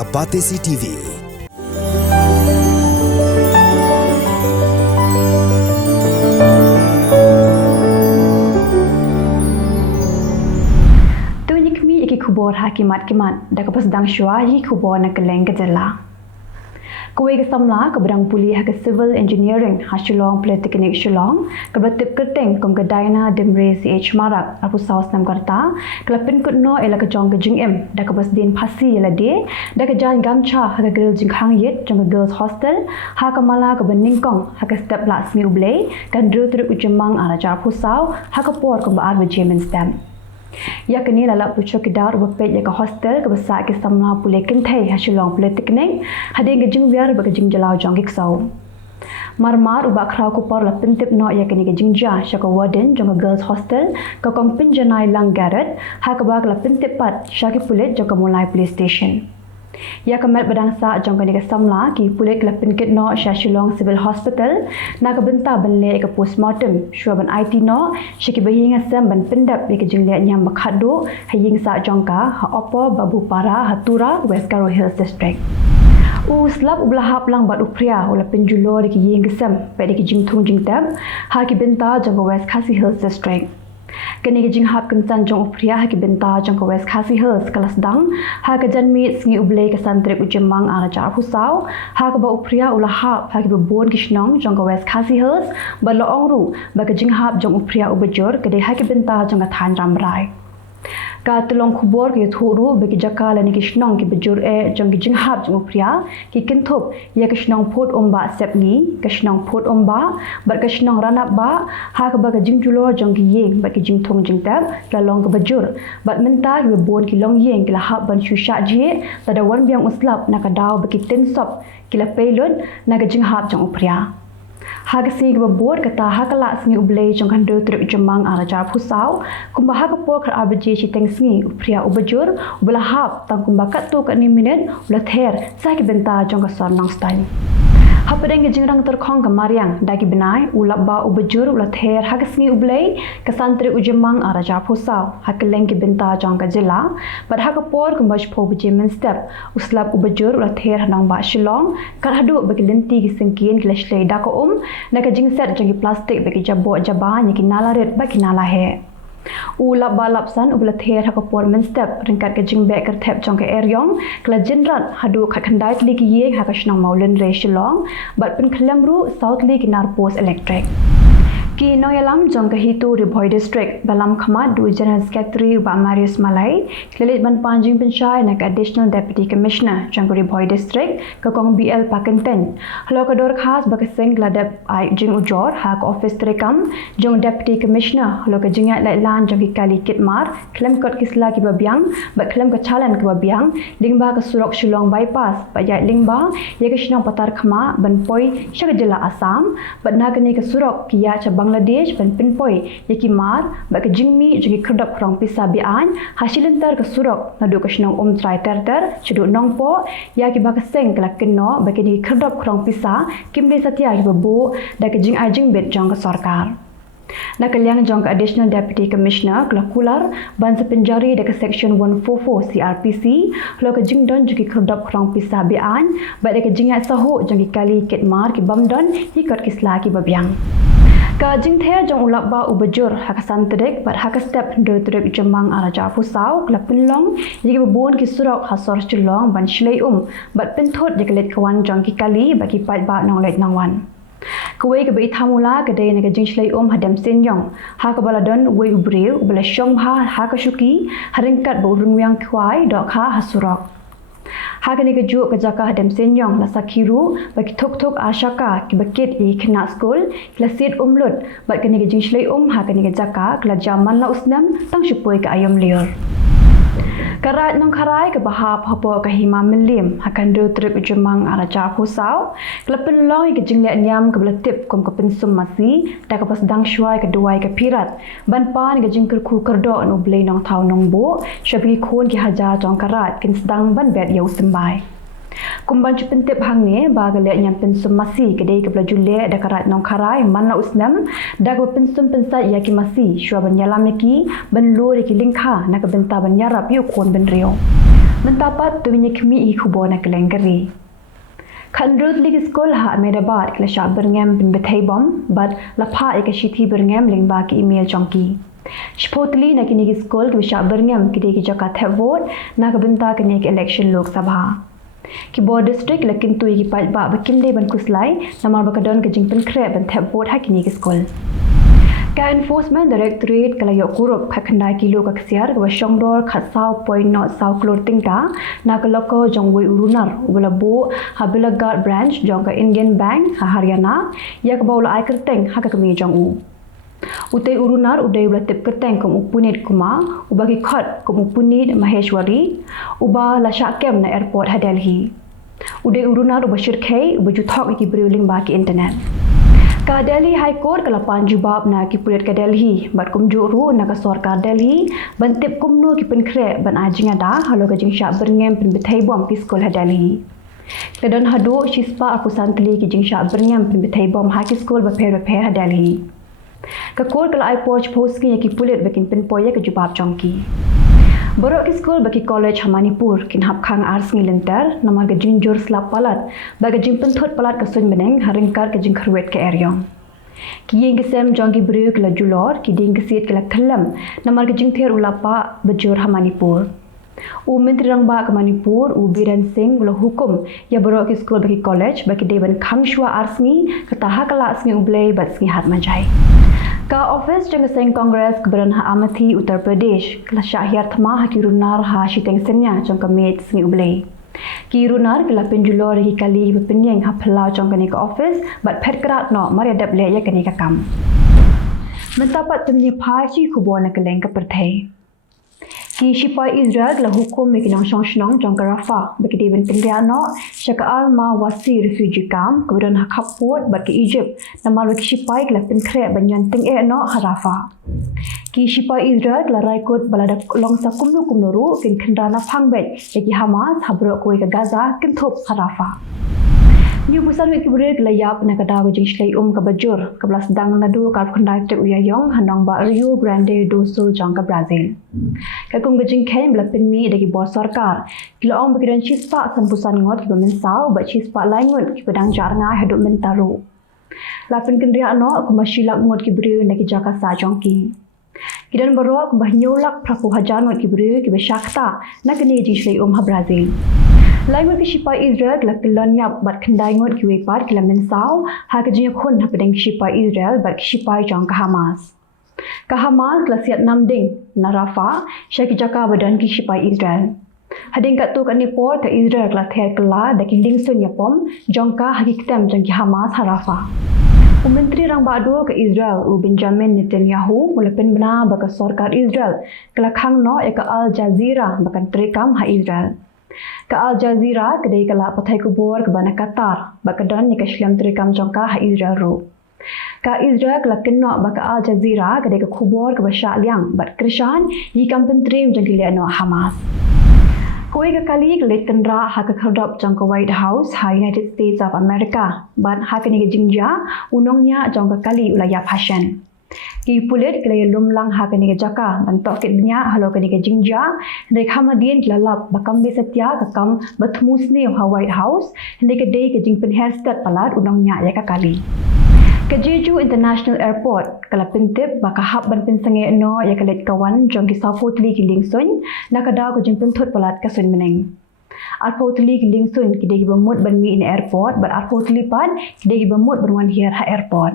ka Pyrthei TV. Khubor hakimat dah kepas sedang syua Khubor nak Kylleng ke Jylla. Kuih ke samla ke bedang pulih ke civil engineering Shillong Polytechnic Shillong ke bertip kerteng kom ke Daina Demre CH Marak aku saus nam karta ke lapin kutno ela ke jong ke jingem dah kepas din pasi ela de dah ke jalan gamcha ke grill jing hang yet jong ke girls hostel ha ke mala ke beningkong ha ke step la smi ublei kan dru truk Jymmang ara jar pusau ha ke por kom ba Jymmang stem. Ya kini lalap pucuk kedar berpet ya ke hostel ke besar ke samla pulih Pyrthei Shillong Polytechnic hading ke jing biar bagi jing Jylla jong ke sau. Marmar ubak krau kupor la pentip no ya kini ke jing ja syaka warden jong ke girls hostel ke kong pinjanai lang garet ha ke bag la pentip pat syaki pulit jong ke mulai police station. Ya kemat berdangsa jong ke ni ke samla ki pulit la pinkit no Shillong Civil Hospital na ke benta benle ke postmortem syua ban IT no syaki bahinga sem ban pendap ke jing liat nyam bakhadu haying sa jong ka ha opo babu para hatura West Karo Hills District. Slap ublahap lang bat upria ula penjulo di ying gesem pe di jing thung jing tab ha ki benta jong ke West Karo Hills District. Kini ke jing hap kencan jong upria ha ki benta jong ke West Karo Hills kelas dang ha ke janmi sngi ublei ke santrik Jymmang ara jar husau ha ke ba upria ula hap ha ki bebon ke shnong jong ke West Karo Hills ba lo ongru ba ke jing hap jong upria ubejur ke de ha ki benta jong ke than ramrai. Ka tulong Khubor ke thuru bagi jaka la ni kishnong ki bejur jong ki jing hap jong upria ki kinthop ya kishnong phot omba sepni kishnong phot omba bar kishnong ranap ba ha ka ba ka jing julo jong ki yeng ba ki jing thong jing tab la long ka bejur bat menta ki bon ki long yeng ki la hap ban shusha je tada wan biang uslap na ka daw ba ki tin sop ki la peilun na ka jing hap jong upria. Hagasi ke bebod kata hakala sngi ublei jong kan truk Jymmang ara jar pusau kumba ha por kar abji chiteng sngi upria ubajur ubla hap tang kumba kat tu kat ni minit ula ther sa ki benta jong ka sonang style. Hapadeng ke jingrang terkhong ke mariang dagi benai ulap ba ubajur ula ther hagasngi ublei ke santri Jymmang ara jar pusau ha Kylleng ki benta jong ka Jylla bad ha ka por kumba shpo Jymmang step uslap ubajur ula ther hanang ba Shillong kar hadu bagi lenti ki sengkien ki lashlei da ko na ka jingset jangi plastik bagi jabo jaba ni kinala red ba kinala he ulap balap san ubla ther ha ko por men step ringkat ke jing bek kertep jong ke eryong kala jinrat hadu khat khandai li ki ye ha ka shnang maulen re Shillong bat pin khlamru south li kinar post electric ki noyalam jong ke hitu Pyrthei district balam khamat du general secretary ba Marius Malai klelit ban panjing pensyai nak additional deputy commissioner jong Pyrthei district ke kong BL Pakenten halo ka dor khas ba ke seng ladap ai jing ujor ha ka office terekam jong deputy commissioner halo ka jingat lai lan jong ki kali kitmar klem kot kisla ki babiang ba klem ka chalan ki babiang lingba ka surok Shillong bypass ba ya lingba ye ka shnong patar khama ban poi shak Jylla Assam ba na ka ni ka surok ki ya chabang Bangladesh ban pinpoi yaki mar ba ke jingmi jugi kerdap krong pisa bian hasilintar ke surok nadu ke shnong trai terter chudu nongpo yaki ba ke seng kala kenno ba ke di kerdap krong pisa kimle satya ki babu da ke jing ajing bet jong ke sarkar na Kylleng jong ke additional deputy commissioner kala kular ban sepenjari da ke section 144 CRPC lo ke jing don jugi kerdap krong pisa bian ba da ke jingat sahu jong ki kali kitmar ki bamdon hikot kisla ki babiang ka jing the jong ulap ba ubajur hakasan tedek bat hakastep do truk Jymmang ara jar pusau kla pinlong yigi bebon ki surok hasor Shillong ban shlei bat pinthot yeklet kawan jong ki kali bagi pat ba nong let nangwan kuwe ke bei thamula ke de ne ke jing shlei hadam senyong ha ka baladon we ubreu ubla shong bha ha ka shuki haringkat bo rungwyang khwai dok ha hasurok Hakani ke juk ke jaka hadam senyong la sakiru bagi tok ashaka ki bakit I kena school klasit umlut bat kani ke jingshlei hakani ke jaka kla jaman la usnam tang shupoi ke ayam liur karat nong karai ke bahap hopo ke hima milim hakan do truk Jymmang ara jar pusau klepin loi ke jinglia nyam ke beletip kom ke pensum masi da ke pas dang syuai ke duai ke pirat ban pan ke jingker ku kerdo no blei nong tau nong bo syabi khon ki hajar jong karat kin sedang ban bet yau sembai kumban chupentip hang ne ba ke le nyam pensum masi ke dei ke belaju le da karat nong karai man la usnam da ke pensum pensat ya ki masi syua ban yalam ki ban lu ki lingkha na ke benta ban yarap yu khon ban rio Mentapat tu minyak kemi i Khubor na Kylleng keri. Kan rut lig skol ha Ahmedabad kla sha berngem bin Pyrthei bom but lapha ek shithi berngem ling ba ki email chongki. Spotli na kini skol ki sha berngem ki de ki jaka the vote na ka benta kini election Lok Sabha. Khubor district lakin tu ki pat ba bakin de ban kuslai namar bakadon ke jingpen kre ban the vote ha kini skol. Ka enforcement directorate kala yok kurup khakhandai kilo ka ksiar ka shongdor khatsau point not sau clothing ta na ka loko jongwei urunar ubala bo habila guard branch jong ka Indian Bank ha Haryana ya ka baula ai kerteng ha ka kami jong u utai urunar udai ula tip kerteng kum upunit kuma ubagi khot kum upunit Maheshwari uba la shakem na airport ha Delhi udai urunar ubashir khai ubajuthok ki briling ba ki internet ka Delhi High Court kala panjubab na ki pulit ka Delhi bat kum juru na ka sarkar Delhi bantip kumno ki penkre ban ajinga da halo ka jingsha berngem pen Pyrthei bom ki skol ha Delhi kadon hado shispa aku santli ki jingsha berngem pen Pyrthei bom ha ki skol ba pher ha Delhi ka court kala ai porch post ki pulit bakin pen poya ka jubab chongki Borok ki skol bagi college Manipur kin hap khang ars ngilinter namar ka jinjur slap palat baga jimpen thot palat ka sun beneng haringkar ka jing kharwet ka eryong ki yeng gesem jongi bruk la julor ki ding gesit ka la khalam namar ka jing ther ulapa bajur Manipur u menteri rang ba ka Manipur u Biren Singh ula hukum ya borok ki skol bagi college bagi deban khang shwa ars ngi ka taha kala ngi ublei bat ngi hat majai ka office jang seng congress keberan ha Amathi Uttar Pradesh kala syahyar thma ha kirunar ha shiteng senya jang ka met ngi ublei kirunar kala penjulor hi kali penyeng ha phla jang ka office bat phet krat no mari dap le ya ka kam mentapat tumni phachi Khubor na Kylleng ka Pyrthei ki sipai Israel la hukum me kinang song jong ka Rafah bagi deven tengria no syaka al ma wasi refugee camp kemudian ha Khubor bat ke Egypt namal bagi sipai la penkre banyan teng no ha Rafah ki sipai Israel la raikot balada long sa kumnu ru kin khandana phangbet bagi Hamas habro koi ka Gaza kin thop ha Rafah New Busan wiki break la yap na kada jing shlai ka bajur ka blas dang na du ka khandai te uyayong hanong ba Rio Grande do Sul jang ka Brazil ka kum jing khem bla pinmi de ki bo sarkar kilo ong bagiran chispa san busan ngot ki bamin saw ba chispa laingot ki pedang jar nga hadu men taru la pin kendria no ku mashilak ngot ki bre na ki jaka sa jong ki kidan barok bah nyolak prapu hajar ngot ki bre ki be shakta na kini jing shlai ha Brazil Laingot ki sipai Israel la kilonyap bat khandai ngot ki wepat ki lamen saw ha ka jing khon ha pedeng sipai Israel bat ki sipai jong ka Hamas la siat nam ding na Rafah syaki jaka badan ki sipai Israel hading ka tu ka nipor ka Israel la ther kala da ki ding sun yapom jong ka hakikitam jong ki Hamas ha Rafah Menteri rang badu ke Israel u Benjamin Netanyahu mulapen bena baka sarkar Israel kala khang no ek Al Jazeera bakan trekam ha Israel ka Al Jazeera kedai kala Pyrthei Khubor ke bana Qatar bakadan ni ka shlam trekam jongka ha Israel ro ka Israel kala kenno baka Al Jazeera kedai ka Khubor ke basha liang bat krishan yi kampen trim jong ki no Hamas koi ka kali ke letenra ha ka khadap jong ka White House ha United States of America ban ha ka ni jingja unongnya jong ka kali ulaya fashion ki pulit kala lumlang ha kani jaka bantok kitnya halo kani jingja rekha madien lalap bakam be satya kakam bathmusne ha White House hinde ke dei ke jingpen hairstyle palat unongnya ya ka kali ke Jeju International Airport kala pintip baka hab ban pin sange no ya kalet kawan jong ki safotli ki lingsun nakada ko jingpen thot palat ka sun meneng Arpotli ki lingsun ki dei bamut ban mi in airport but arpotli pan ki dei bamut berwan here ha airport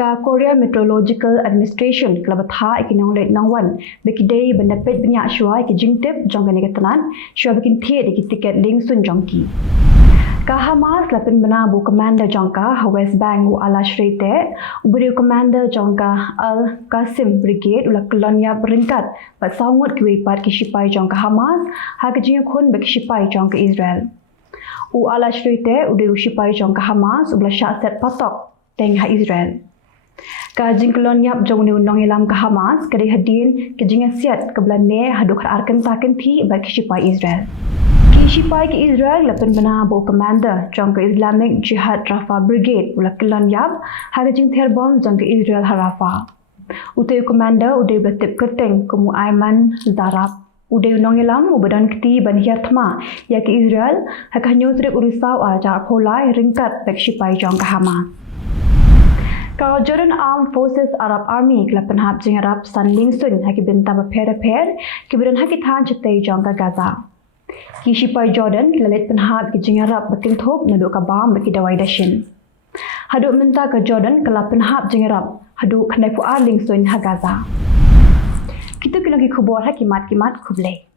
ka Korea Meteorological Administration kala batha ikinong let nangwan bekidei bandapet benya shwa ki jingtep jongani katanan shwa bekin the ki ticket link sun jongki ka Hamas lapin bana bu commander jongka ha West Bank u ala shrete ubri commander jongka Al Qasim Brigade ula kolonia beringkat bat saungut ki wepat ki sipai jongka Hamas ha ka jing khon bek sipai jongka Israel u ala shrete ude u sipai jongka Hamas ubla sha set patok teng ha Israel ka jingklon yap jong ni unong ilam ka Hamas kadi hadin ke jinga siat ke blane haduk arkan taken thi ba ki sipai Israel ki sipai ki Israel lapen bana bo commander jong ka Islamic Jihad Rafah Brigade ula klon yap ha jing ther bom jong ka Israel Rafah utai commander udai batip kerteng kumu Aiman Zarab Uday nongelam ubadan keti ban hiartma ya ke Israel hakahnya trip urisau ajar polai ringkat bekshipai jong kahama. Kalau Jordan Armed Forces Arab Army kelapan hab jengarap san lingsun haki benta per kemudian haki tahan cetai jong ke Gaza. Kishipai Jordan kelalit penhab ki jengarap bekintop naduk kabam beki dawai dashin. Haduk minta ke Jordan kelapan hab jengarap haduk kandai puar lingsun ha Gaza. Kita kena Khubor hakimat kimat kublai.